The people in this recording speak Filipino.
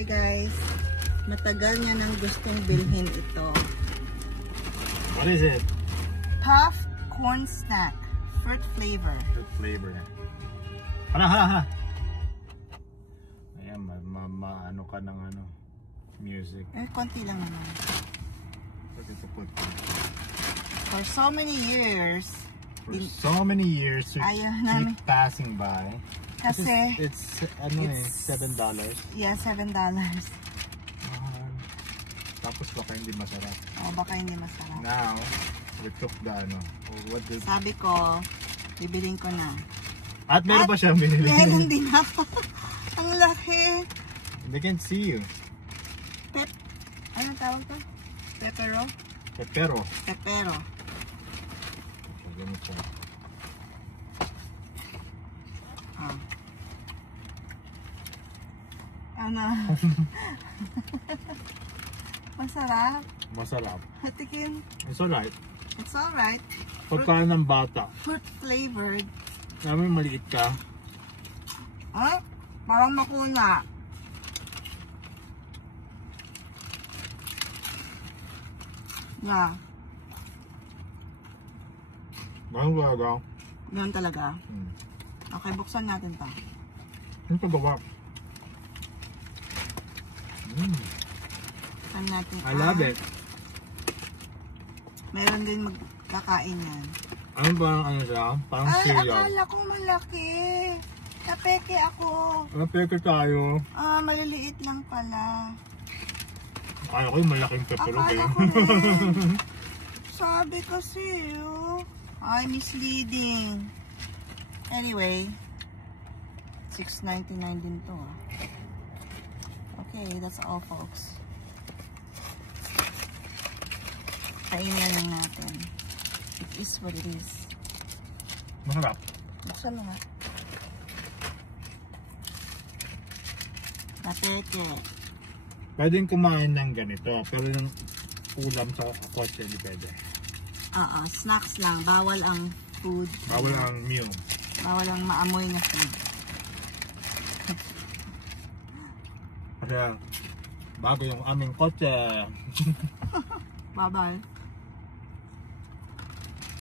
Hi guys. Matagal niya nang gustong bilhin ito. What is it? Puffed corn snack. Fruit flavor. Fruit flavor. Hala. Ayan, ano ka ng ano, music. Konti lang naman. Pwede ito put. For so many years, you keep passing by. Kasi, it's $7. Yeah, $7. Tapos baka hindi masarap. Baka hindi masarap. Now, we took the ano. Sabi ko, bibiling ko na. At meron pa siyang binili. Meron din ako. Ang laki. They can see you. Ano tawag to? Pepero? Pepero. Ganito. Ano? Masarap. Hatikin. It's alright. It's alright. Pagkain ng bata. Fruit flavored. Namin maliit ka. Parang makuna. Yeah. Bakit talaga? Ganun talaga. Okay, buksan natin pa. Ano pagawa? Buksan natin. I love it. Meron din magkakain yan. Ano ba ano siya? Parang cereal. Akala ko malaki. Napeke ako. Napeke tayo. Maliliit lang pala. Akala ko yung malaking pepero. Akala ko rin. Sabi kasi misleading. Anyway, $6.99 din to. Okay, that's all folks. Kainin lang natin. It is what it is. Masarap. Buksan mo nga. Napeke. Pwedeng kumain ng ganito, pero yung ulam sa kotse hindi pwede. Snacks lang. Bawal ang food. Bawal ang meal. Bawal ang maamoy na food. Kasi bago yung aming kotse. Bye-bye.